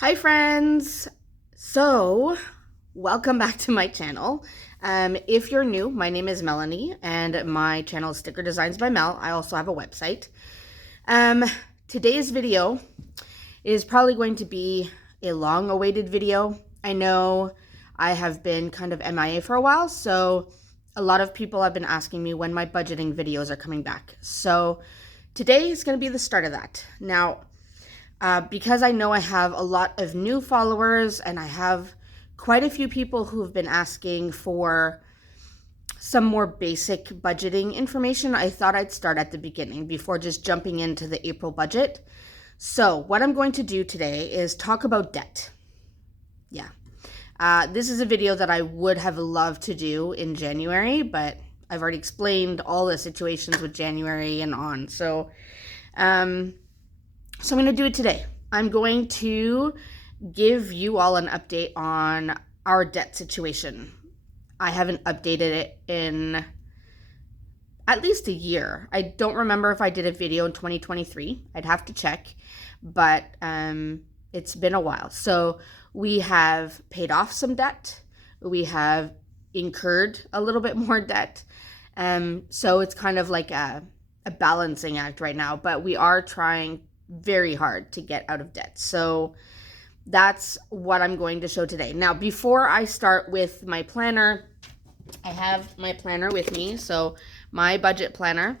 Hi friends! So, welcome back to my channel. If you're new, my name is Melanie and my channel is Sticker Designs by Mel. I also have a website. Today's video is probably going to be a long-awaited video. I know I have been kind of MIA for a while, so a lot of people have been asking me when my budgeting videos are coming back. So today is going to be the start of that. Now, because I know I have a lot of new followers and I have quite a few people who have been asking for some more basic budgeting information, I thought I'd start at the beginning before just jumping into the April budget. So what I'm going to do today is talk about debt. Yeah. This is a video that I would have loved to do in January, but I've already explained all the situations with January and on. So I'm going to do it today. I'm going to give you all an update on our debt situation. I haven't updated it in at least a year. I don't remember if I did a video in 2023. I'd have to check, but it's been a while. So we have paid off some debt. We have incurred a little bit more debt. So it's kind of like a balancing act right now, but we are trying very hard to get out of debt. So that's what I'm going to show today. Now, before I start with my planner, I have my planner with me. So my budget planner.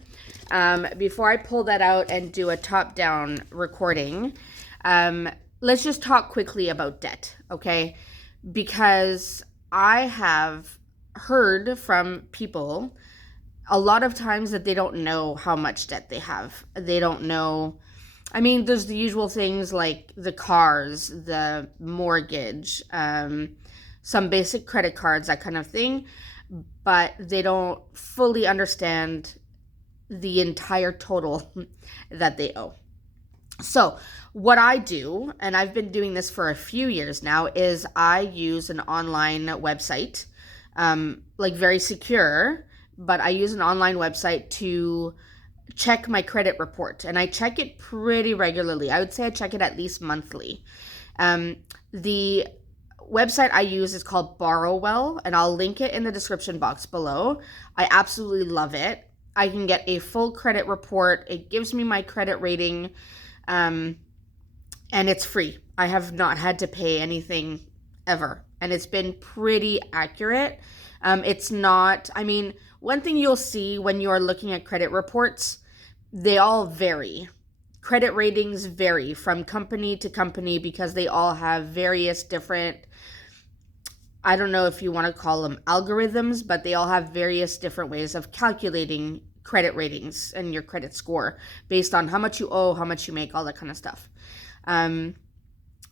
Before I pull that out and do a top-down recording, let's just talk quickly about debt, okay? Because I have heard from people a lot of times that they don't know how much debt they have. They don't know. I mean, there's the usual things like the cars, the mortgage, some basic credit cards, that kind of thing, but they don't fully understand the entire total that they owe. So what I do, and I've been doing this for a few years now, is I use an online website, like very secure, but I use an online website to check my credit report, and I check it pretty regularly. I would say I check it at least monthly. The website I use is called Borrowwell, and I'll link it in the description box below. I absolutely love it. I can get a full credit report. It gives me my credit rating, and it's free. I have not had to pay anything ever, and it's been pretty accurate. It's not, I mean, one thing you'll see when you're looking at credit reports, they all vary. Credit ratings vary from company to company because they all have various different, I don't know if you want to call them algorithms, but they all have various different ways of calculating credit ratings and your credit score based on how much you owe, how much you make, all that kind of stuff.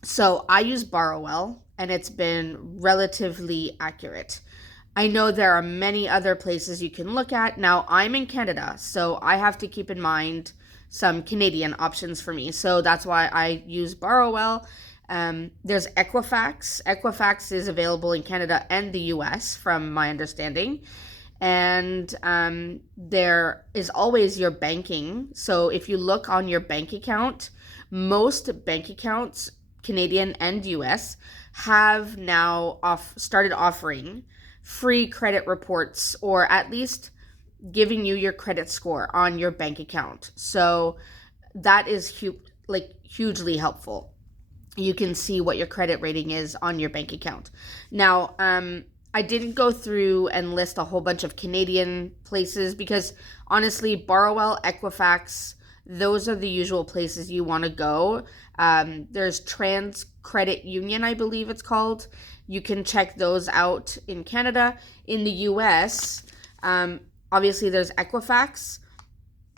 So I use Borrowwell, and it's been relatively accurate. I know there are many other places you can look at. Now, I'm in Canada, so I have to keep in mind some Canadian options for me. So that's why I use Borrowwell. There's Equifax. Equifax is available in Canada and the US, from my understanding. And there is always your banking. So if you look on your bank account, most bank accounts, Canadian and US, have now started offering free credit reports, or at least giving you your credit score on your bank account. So that is hugely helpful. You can see what your credit rating is on your bank account. Now, I didn't go through and list a whole bunch of Canadian places because honestly, Borrowwell, Equifax, those are the usual places you want to go. There's Trans Credit Union, I believe it's called. You can check those out in Canada. In the US, obviously there's Equifax,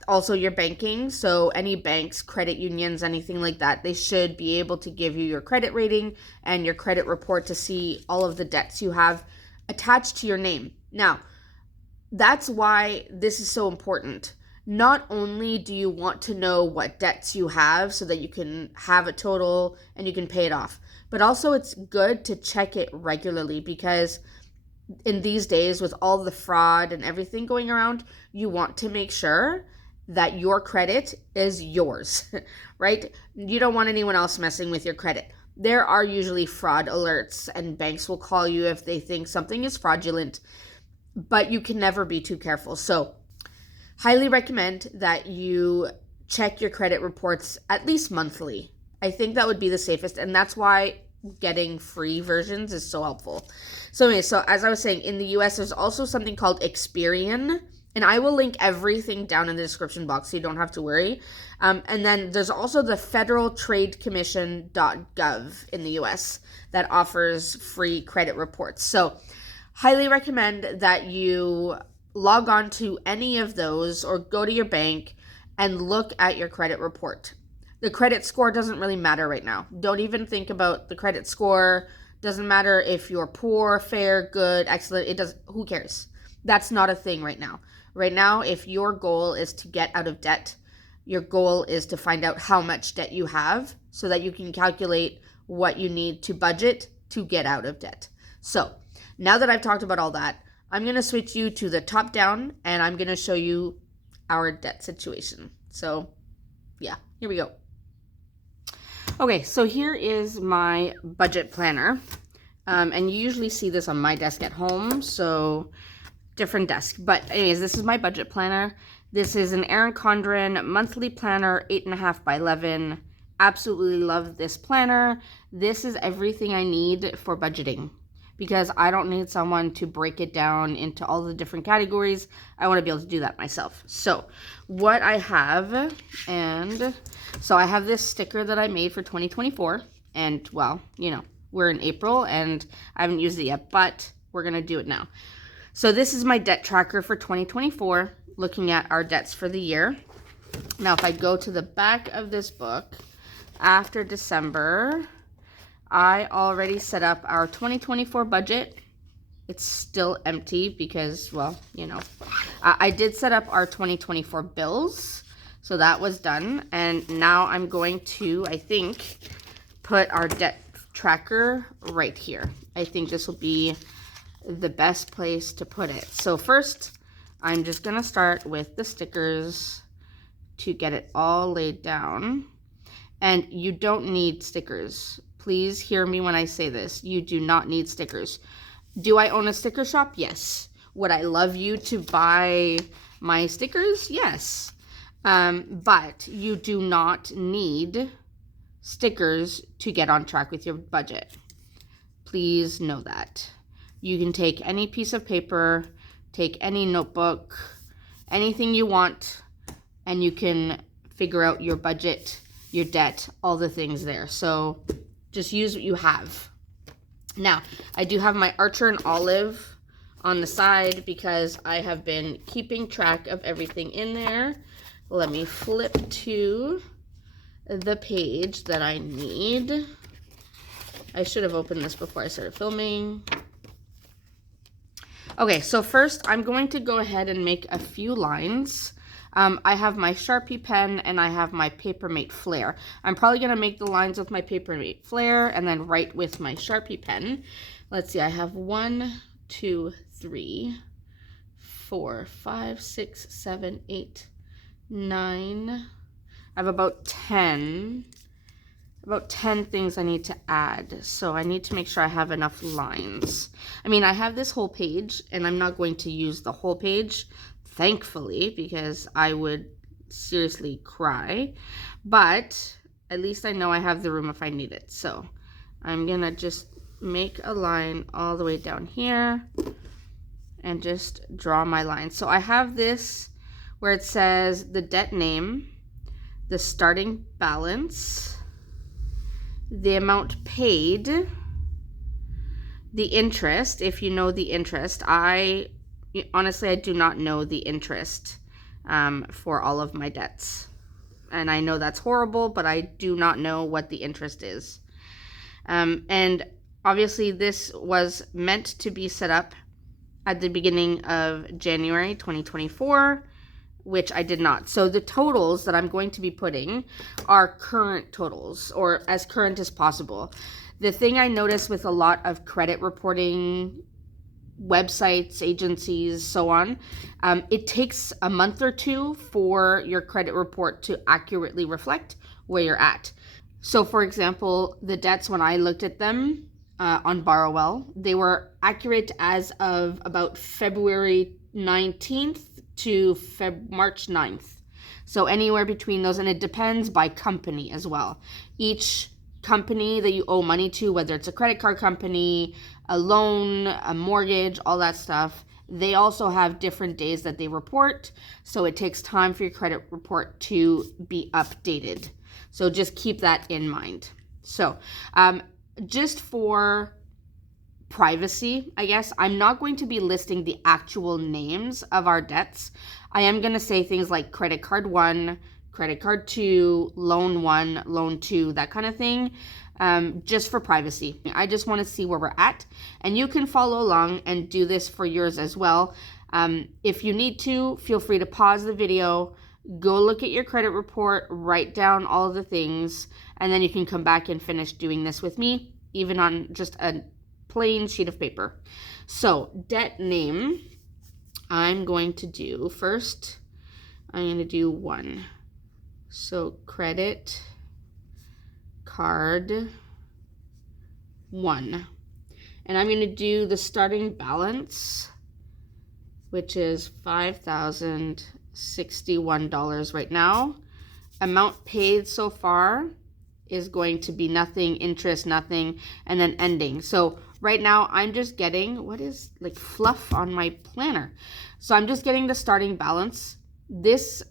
also your banking. So any banks, credit unions, anything like that, they should be able to give you your credit rating and your credit report to see all of the debts you have attached to your name. Now, that's why this is so important. Not only do you want to know what debts you have so that you can have a total and you can pay it off, but also it's good to check it regularly because in these days with all the fraud and everything going around, you want to make sure that your credit is yours, right? You don't want anyone else messing with your credit. there are usually fraud alerts, and banks will call you if they think something is fraudulent, but you can never be too careful. So highly recommend that you check your credit reports at least monthly. I think that would be the safest, and that's why getting free versions is so helpful. So anyway, so as I was saying, in the US, there's also something called Experian, and I will link everything down in the description box so you don't have to worry. And then there's also the Federal Trade Commission.gov in the US that offers free credit reports. So highly recommend that you log on to any of those or go to your bank and look at your credit report. The credit score doesn't really matter right now. Don't even think about the credit score. Doesn't matter if you're poor, fair, good, excellent. It does. Who cares? That's not a thing right now. Right now, if your goal is to get out of debt, your goal is to find out how much debt you have so that you can calculate what you need to budget to get out of debt. So now that I've talked about all that, I'm going to switch you to the top down, and I'm going to show you our debt situation. So yeah, here we go. Okay, so here is my budget planner, and you usually see this on my desk at home, so different desk. But anyways, this is my budget planner. This is an Erin Condren monthly planner, 8.5 by 11. Absolutely love this planner. This is everything I need for budgeting, because I don't need someone to break it down into all the different categories. I want to be able to do that myself. So what I have, and so I have this sticker that I made for 2024, and well, you know, we're in April and I haven't used it yet, but we're going to do it now. So this is my debt tracker for 2024, looking at our debts for the year. Now, if I go to the back of this book, after December, I already set up our 2024 budget. It's still empty because, well, you know, I did set up our 2024 bills. So that was done. And now I'm going to, I think, put our debt tracker right here. I think this will be the best place to put it. So first, I'm just going to start with the stickers to get it all laid down. And you don't need stickers. Please hear me when I say this. You do not need stickers. Do I own a sticker shop? Yes. Would I love you to buy my stickers? Yes. But you do not need stickers to get on track with your budget. Please know that. You can take any piece of paper, take any notebook, anything you want, and you can figure out your budget, your debt, all the things there. So just use what you have. Now, I do have my Archer and Olive on the side because I have been keeping track of everything in there. Let me flip to the page that I need. I should have opened this before I started filming. Okay, so first I'm going to go ahead and make a few lines. I have my Sharpie pen and I have my Papermate Flair. I'm probably going to make the lines with my Papermate Flair and then write with my Sharpie pen. Let's see, I have 1, 2, 3, 4, 5, 6, 7, 8, 9. I have about 10 things I need to add. So I need to make sure I have enough lines. I mean, I have this whole page and I'm not going to use the whole page, thankfully, because I would seriously cry. But at least I know I have the room if I need it. So I'm going to just make a line all the way down here and just draw my line. So I have this where it says the debt name, the starting balance, the amount paid, the interest, if you know the interest. Honestly, I do not know the interest for all of my debts. And I know that's horrible, but I do not know what the interest is. And obviously, this was meant to be set up at the beginning of January 2024, which I did not. So the totals that I'm going to be putting are current totals, or as current as possible. The thing I noticed with a lot of credit reporting websites, agencies, so on, it takes a month or two for your credit report to accurately reflect where you're at. So for example, the debts, when I looked at them on Borrowell, they were accurate as of about February 19th to March 9th. So anywhere between those, and it depends by company as well. Each company that you owe money to, whether it's a credit card company, a loan, a mortgage, all that stuff, they also have different days that they report. So it takes time for your credit report to be updated. So just keep that in mind. So just for privacy, I guess, I'm not going to be listing the actual names of our debts. I am going to say things like credit card 1, credit card 2, loan 1, loan 2, that kind of thing, just for privacy. I just want to see where we're at, and you can follow along and do this for yours as well. If you need to, feel free to pause the video, go look at your credit report, write down all of the things, and then you can come back and finish doing this with me, even on just a plain sheet of paper. So debt name, I'm going to do first, I'm going to do 1. So credit card 1. And I'm going to do the starting balance, which is $5,061 right now. Amount paid so far is going to be nothing, interest, nothing, and then ending. So right now I'm just getting, what is like fluff on my planner? So I'm just getting the starting balance. This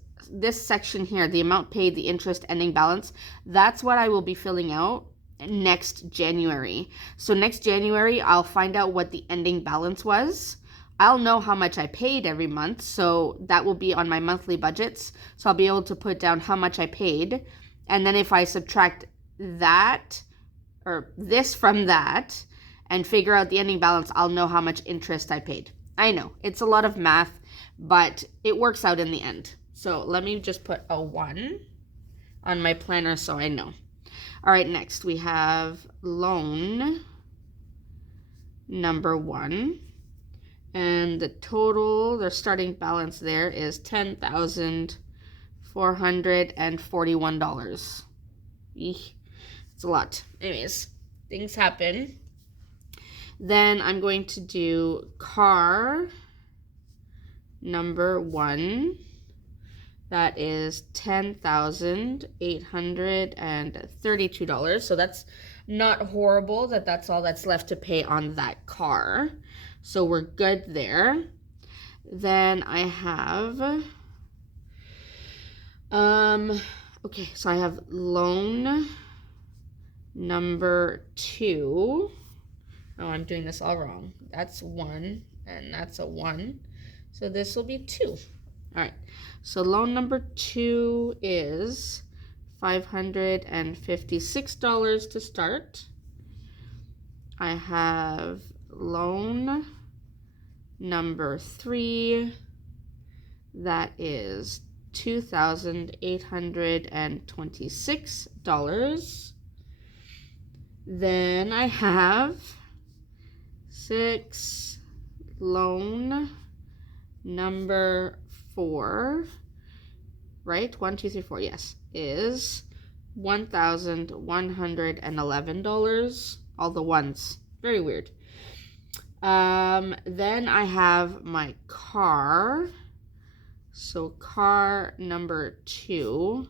section here, the amount paid, the interest, ending balance, that's what I will be filling out next January. So next January, I'll find out what the ending balance was. I'll know how much I paid every month, so that will be on my monthly budgets. So I'll be able to put down how much I paid. And then if I subtract that or this from that and figure out the ending balance, I'll know how much interest I paid. I know it's a lot of math, but it works out in the end. So let me just put a 1 on my planner so I know. All right, next we have loan number 1. And the total, their starting balance there is $10,441. Eek, it's a lot. Anyways, things happen. Then I'm going to do car number 1. That is $10,832. So that's not horrible that's all that's left to pay on that car. So we're good there. Then I have, okay, so I have loan number 2. Oh, I'm doing this all wrong. That's 1 and that's a 1. So this will be 2. All right, so loan number 2 is $556 to start. I have loan number 3, that is $2,826. Then I have 6, loan number 4, right? 1, 2, 3, 4, yes, is $1,111. All the ones, very weird. Then I have my car. So car number 2,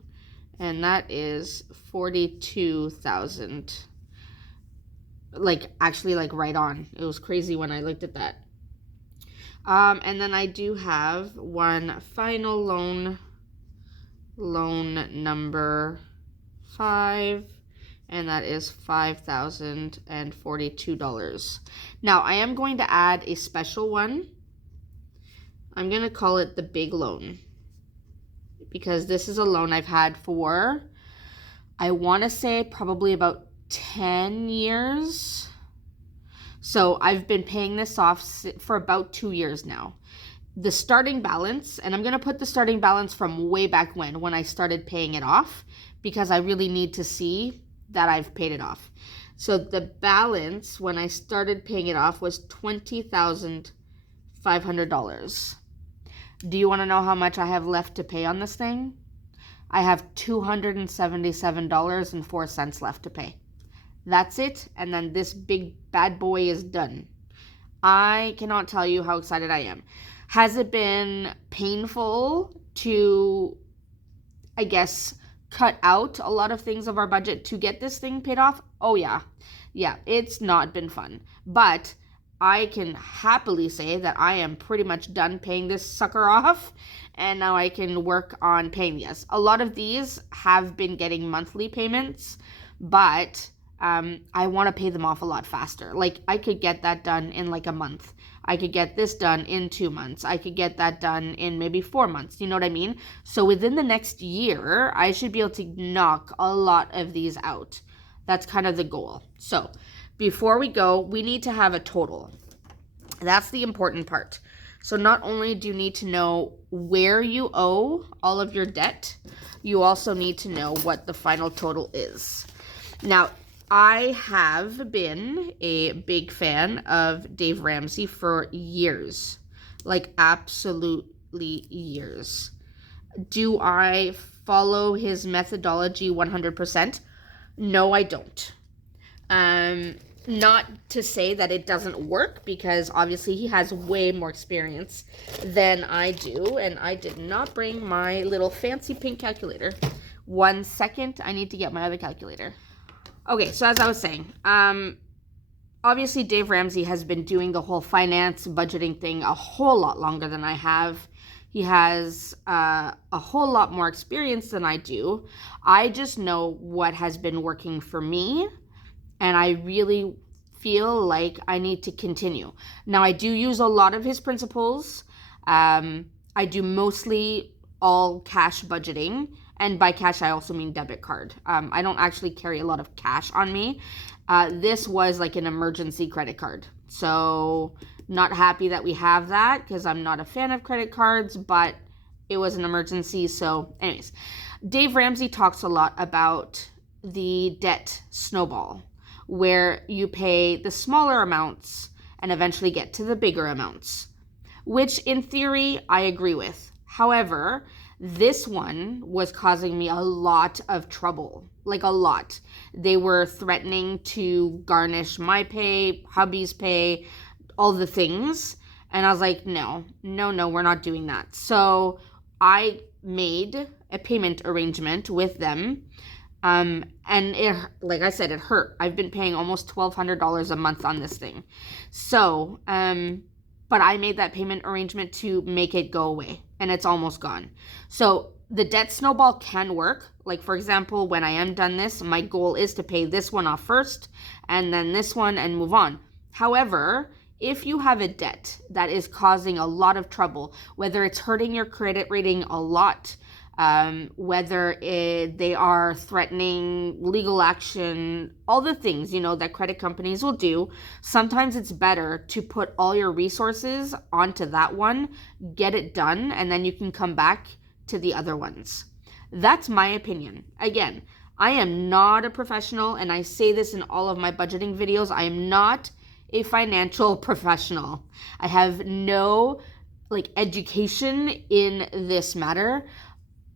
and that is $42,000. Like actually like right on. It was crazy when I looked at that. And then I do have one final loan number 5, and that is $5,042. Now I am going to add a special one. I'm going to call it the big loan, because this is a loan I've had for, I want to say, probably about 10 years. So I've been paying this off for about 2 years now. The starting balance, and I'm going to put the starting balance from way back when I started paying it off, because I really need to see that I've paid it off. So the balance when I started paying it off was $20,500. Do you want to know how much I have left to pay on this thing? I have $277.04 left to pay. That's it, and then this big bad boy is done. I cannot tell you how excited I am. Has it been painful to, I guess, cut out a lot of things of our budget to get this thing paid off? Oh yeah. Yeah, it's not been fun. But I can happily say that I am pretty much done paying this sucker off, and now I can work on paying this. A lot of these have been getting monthly payments, but I want to pay them off a lot faster. Like, I could get that done in like a month. I could get this done in 2 months. I could get that done in maybe 4 months. You know what I mean? So within the next year, I should be able to knock a lot of these out. That's kind of the goal. So before we go, we need to have a total. That's the important part. So not only do you need to know where you owe all of your debt, you also need to know what the final total is. Now, I have been a big fan of Dave Ramsey for years, like absolutely years. Do I follow his methodology 100%? No, I don't. Not to say that it doesn't work, because obviously he has way more experience than I do, and I did not bring my little fancy pink calculator. 1 second, I need to get my other calculator. Okay, so as I was saying, obviously Dave Ramsey has been doing the whole finance budgeting thing a whole lot longer than I have. He has a whole lot more experience than I do. I just know what has been working for me, and I really feel like I need to continue. Now, I do use a lot of his principles. I do mostly all cash budgeting. And by cash, I also mean debit card. I don't actually carry a lot of cash on me. This was like an emergency credit card. So not happy that we have that, because I'm not a fan of credit cards, but it was an emergency. So anyways, Dave Ramsey talks a lot about the debt snowball, where you pay the smaller amounts and eventually get to the bigger amounts, which in theory, I agree with. However, this one was causing me a lot of trouble, like a lot. They were threatening to garnish my pay, hubby's pay, all the things. And I was like, no, we're not doing that. So I made a payment arrangement with them. And it, like I said, it hurt. I've been paying almost $1,200 a month on this thing. So, but I made that payment arrangement to make it go away, and it's almost gone. So the debt snowball can work. Like, for example, when I am done this, my goal is to pay this one off first, and then this one, and move on. However, if you have a debt that is causing a lot of trouble, whether it's hurting your credit rating a lot, whether they are threatening legal action, all the things, that credit companies will do, sometimes it's better to put all your resources onto that one, get it done, and then you can come back to the other ones. That's my opinion. Again, I am not a professional, and I say this in all of my budgeting videos. I am not a financial professional. I have no education in this matter.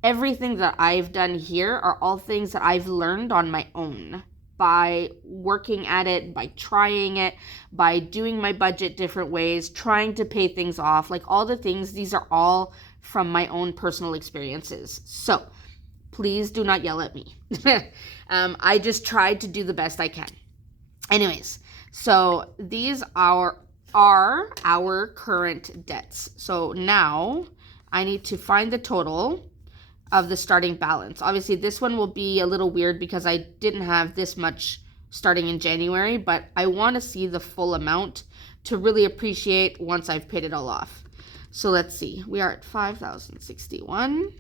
Everything that I've done here are all things that I've learned on my own, by working at it, by trying it, by doing my budget different ways, trying to pay things off, all the things. These are all from my own personal experiences. So please do not yell at me. I just tried to do the best I can. Anyways, so these are our current debts. So now I need to find the total of the starting balance. Obviously, this one will be a little weird because I didn't have this much starting in January, but I want to see the full amount to really appreciate once I've paid it all off. So let's see. We are at 5,061,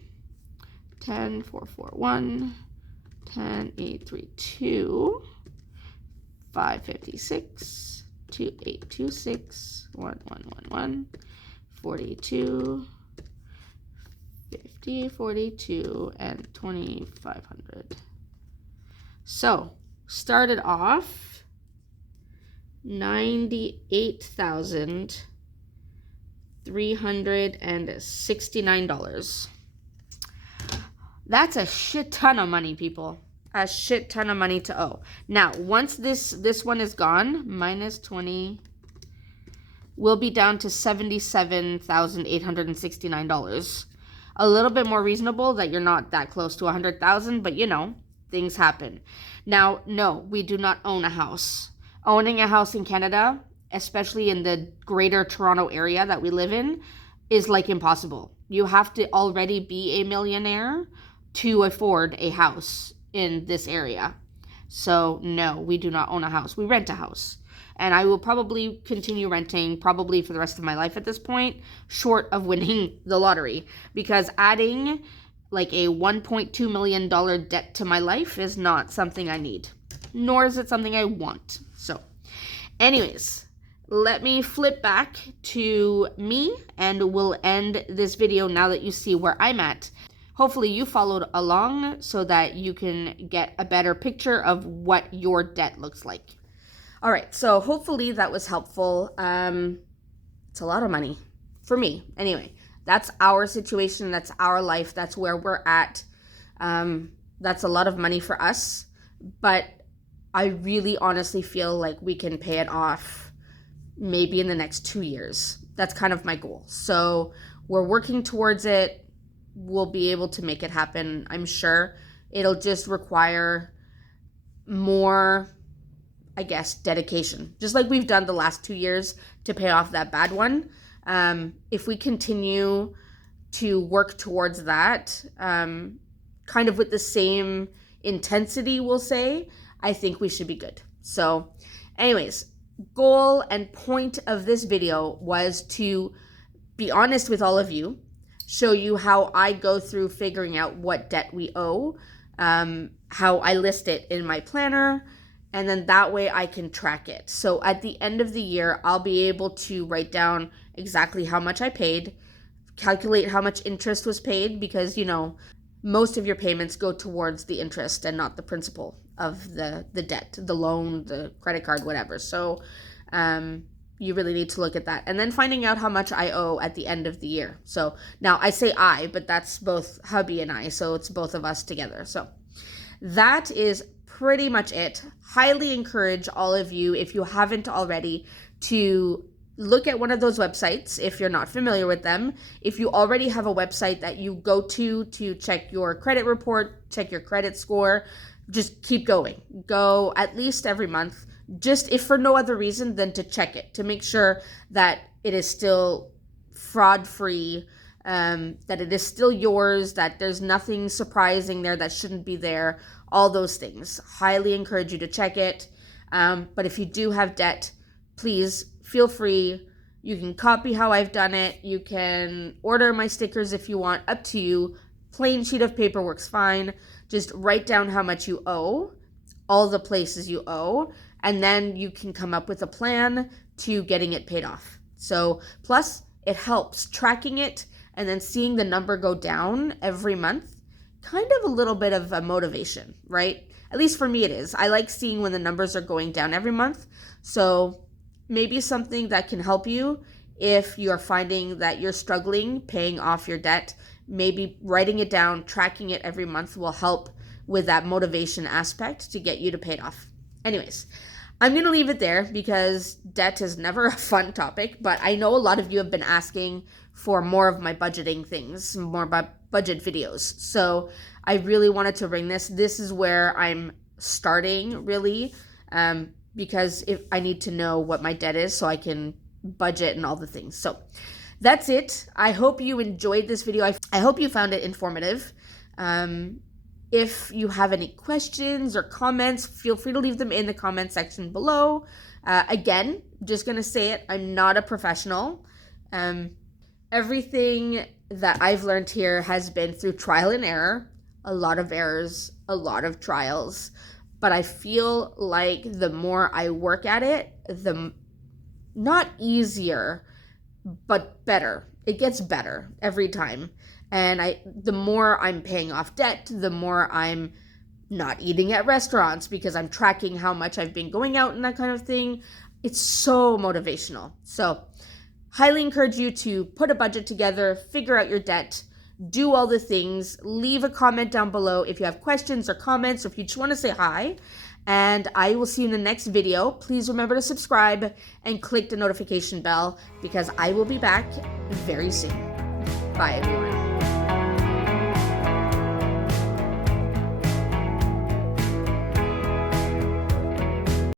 10,441, 10,832, 556, 2,826, 1,111, 42, 50, 42, and 2,500. So started off $98,369. That's a shit ton of money, people. A shit ton of money to owe. Now, once this one is gone, minus 20, we'll be down to $77,869. A little bit more reasonable that you're not that close to 100,000, but you know, things happen. Now, no, we do not own a house. Owning a house in Canada, especially in the greater Toronto area that we live in, is like impossible. You have to already be a millionaire to afford a house in this area. So no, we do not own a house. We rent a house. And I will probably continue renting probably for the rest of my life at this point, short of winning the lottery. Because adding like a $1.2 million debt to my life is not something I need. Nor is it something I want. So anyways, let me flip back to me and we'll end this video now that you see where I'm at. Hopefully you followed along so that you can get a better picture of what your debt looks like. All right, so hopefully that was helpful. It's a lot of money for me. Anyway, that's our situation. That's our life. That's where we're at. That's a lot of money for us. But I really honestly feel like we can pay it off maybe in the next 2 years. That's kind of my goal. So we're working towards it. We'll be able to make it happen, I'm sure. It'll just require more, I guess, dedication, just like we've done the last 2 years to pay off that bad one. If we continue to work towards that, kind of with the same intensity, we'll say, I think we should be good. So anyways, goal and point of this video was to be honest with all of you, show you how I go through figuring out what debt we owe, how I list it in my planner, and then that way I can track it. So at the end of the year, I'll be able to write down exactly how much I paid, calculate how much interest was paid, because, you know, most of your payments go towards the interest and not the principal of the debt, the loan, the credit card, whatever. So you really need to look at that. And then finding out how much I owe at the end of the year. So now I say I, but that's both hubby and I. So it's both of us together. So that is pretty much it. Highly encourage all of you, if you haven't already, to look at one of those websites if you're not familiar with them. If you already have a website that you go to check your credit report, check your credit score, just keep going. Go at least every month, just if for no other reason than to check it, to make sure that it is still fraud-free, that it is still yours, that there's nothing surprising there that shouldn't be there, all those things. Highly encourage you to check it. But if you do have debt, please feel free. You can copy how I've done it. You can order my stickers if you want, up to you. Plain sheet of paper works fine. Just write down how much you owe, all the places you owe, and then you can come up with a plan to getting it paid off. So plus it helps tracking it and then seeing the number go down every month, kind of a little bit of a motivation, right? At least for me it is. I like seeing when the numbers are going down every month. So maybe something that can help you if you're finding that you're struggling paying off your debt, maybe writing it down, tracking it every month will help with that motivation aspect to get you to pay it off. Anyways, I'm going to leave it there because debt is never a fun topic, but I know a lot of you have been asking for more of my budgeting things, more about budget videos. So I really wanted to bring this. This is where I'm starting, really, because if I need to know what my debt is so I can budget and all the things. So that's it. I hope you enjoyed this video. I hope you found it informative. If you have any questions or comments, feel free to leave them in the comment section below. Again, just going to say it, I'm not a professional. Everything that I've learned here has been through trial and error, a lot of errors, a lot of trials. But I feel like the more I work at it, the not easier, but better. It gets better every time. And the more I'm paying off debt, the more I'm not eating at restaurants because I'm tracking how much I've been going out and that kind of thing. It's so motivational. So highly encourage you to put a budget together, figure out your debt, do all the things. Leave a comment down below if you have questions or comments, or if you just want to say hi. And I will see you in the next video. Please remember to subscribe and click the notification bell because I will be back very soon. Bye, everyone.